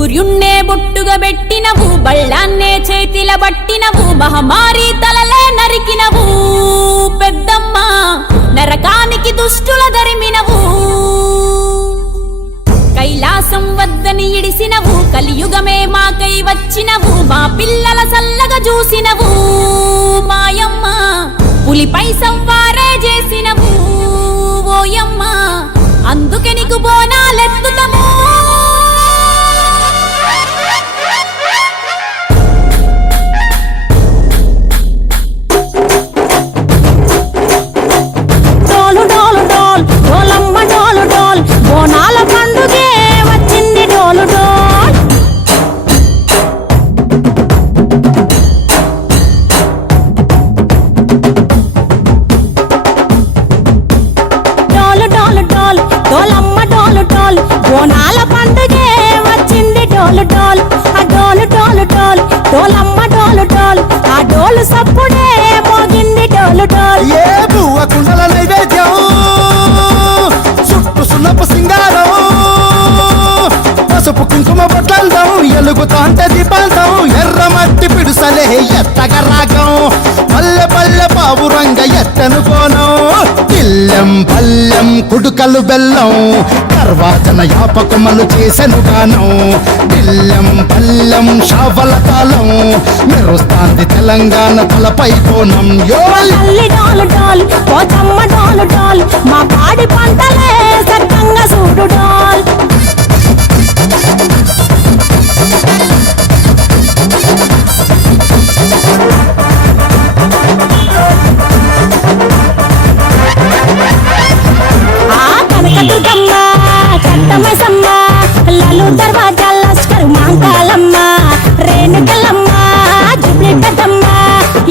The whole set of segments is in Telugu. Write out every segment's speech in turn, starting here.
సూర్యున్నే బొట్టుగా పెట్టినవు, బళ్ళాన్నే చేతిల బట్టినవు, మహమారి తలలే నరికినవు పెద్దమ్మ, నరకానికి దుష్టుల దరిమినవు. కైలాసం వద్దని ఇడిసినవు, కలియుగమే మాకై వచ్చినవు, మా పిల్లల సల్లగా చూసినవు మాయమ్మ, పులిపై సవ్వారే చేసినవు ఓయమ్మ, అందుకే నీకు బోనాలెత్తుతము. డోలు డోలు డోల్ డోలమ్మ డోలు డోల్, బోనాల పండుగే వచ్చింది డోలు డోల్. డోలు డోలు డోల్ డోలమ్మ డోలు డోల్, బోనాల పండుగే వచ్చింది డోలు డోల్. ఆ డోలు డోలు డోల్ డోలమ్మ డోలు డోల్, ఆ డోలు సప్పుడే మోగింది డోలు డోల్. ఏ బువ్వ కుండల నైవేద్యం, చుట్టు సున్నపు సింగారం, పసుపు కుంకుమ బొట్లందం, ఎలుగుతాంటే దీపాంతం, ఎర్ర మట్టి పిడుసలే ఎత్తగ రాగం, పల్లె పల్లె పావురంగ ఎత్తను కోనం, పిల్లెం పల్లెం కుడుకలు బెల్లం, తర్వాతన యాపకమలు చేసెను గానం, పిల్లెం పల్లెం షావల తాళం, మెరుస్తాంది తెలంగాణ తలపై కోణం. తల్లి డోలు డోల్ పోచమ్మ డోలు డోల్, మా పాడి పంటలే సక్కంగా చూడు డోల్. ఆ కనకదుర్గమ్మ కట్టమైసమ్మ, లలు దర్వాజా లస్కర్ మాంకాలమ్మ, రేణుకలమ్మ జుబ్లి పెద్దమ్మ,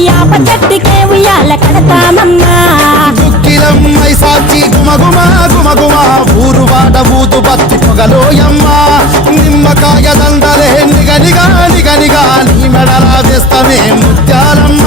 యాప చెట్టుకే ఉయ్యాల కడతామమ్మ. దుక్కిలమ్మై సాచి గుమగుమ గుమగుమ, ఊరు వాడ ఊదు బత్తి పొగలోయమ్మ, నిమ్మకాయ దండలే నిగనిగా నిగనిగా, నీ మెడలా వేస్తమే ముత్యాలమ్మ,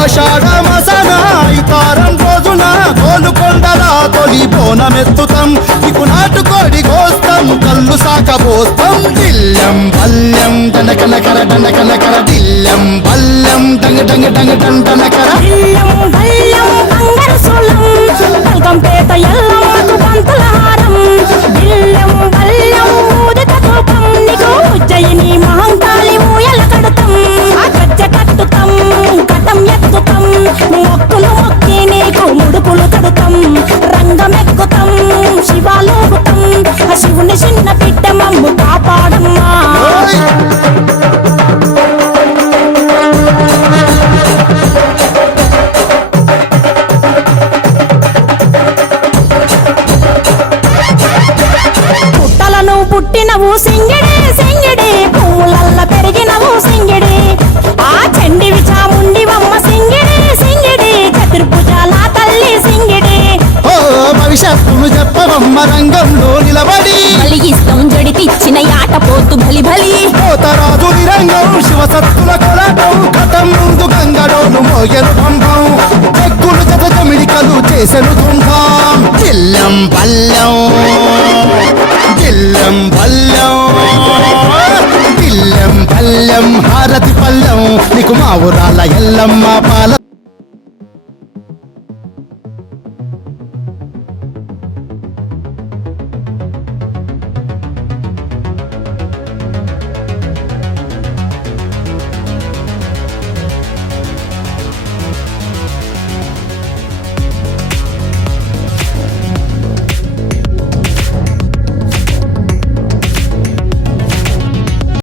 ఆషాఢ మసన ఇతారం రోజున గోలుకొండల తొలి బోనమెత్తుతాం, నీకు నాటుకోడి కోస్తాం, కళ్ళు సాకబోస్తాం, దిల్లెం పల్లెం దండకనకర దండకనకర, దిల్లెం పల్లెం డంగ డంగ డంగ డండనకర. బిల్లం బల్లం బంగారు సోలం, బల్గంపేట ఎల్లమ్మకు పంతుల హారం, బిల్లం బల్లం ఊదిత తూపం, నీకు ఉజ్జయిని మహంకాళి ఊయల కడతాం, ఆ గజ్జె కట్టుతాం కటం ఎత్తుతాం, మొక్కులు మొక్కి నీకు ముడుపులు కడుతాం, రంగమెక్కుతాం శివాలోగుతాం, ఆ శివుని చిన్న బిడ్డ మమ్ము కాపాడమ్మా. పుట్టలను పుట్టినవు సింగిడి సింగిడి, పువ్వులల్ల పెరిగినవు సింగిడి, ఆ చండివి చాముండివమ్మ సింగిడి సింగిడి, చతుర్భుజాల తల్లి సింగిడి. ఓ భవిష్యత్తును చెప్పవమ్మ రంగంలో నిలబడి, బలిగిస్తాం జడితిచ్చిన యాట పోతు బలి బలి, పోతరాజు నిరంగం శివసత్తుల కొలాటం, కథం ముందు గంగడోను మోయను పంపం, ఎగ్గులు జత జమిడికలు చేసెను తుంటాం, దిల్లెం పల్లెం దిల్లెం పల్లెం దిల్లెం పల్లెం హారతి పల్లెం, నీకు మా ఊరాల ఎల్లమ్మ పాల